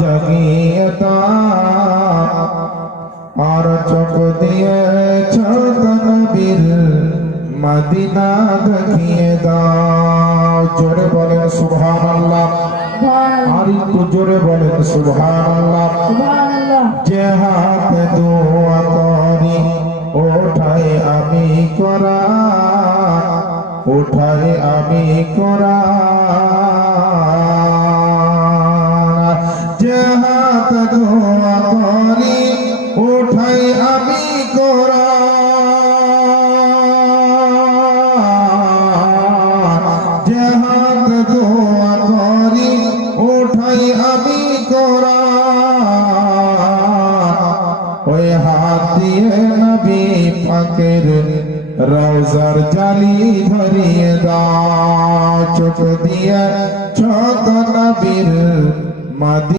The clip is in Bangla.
জাগিয়ে দাও আর চোখ দিয়ে ছোট নবীর মদিনা দেখিয়ে দাও। জোরে বলেন সুবহানাল্লাহ, আর একটু জোরে বলেন সুবহানাল্লাহ। যে হাত দোয়া করি ওঠাই আমি করা, ওঠাই আমি করা। যে হাত দোয়া করি ওঠাই আমি করা, যে হাত দোয়া করি ওঠাই আমি করা। ওই হাত দিয়ে নবী পাকের রওজার জালি ধরিয়ে দাও, চোখ দিয়ে ছোট নবীর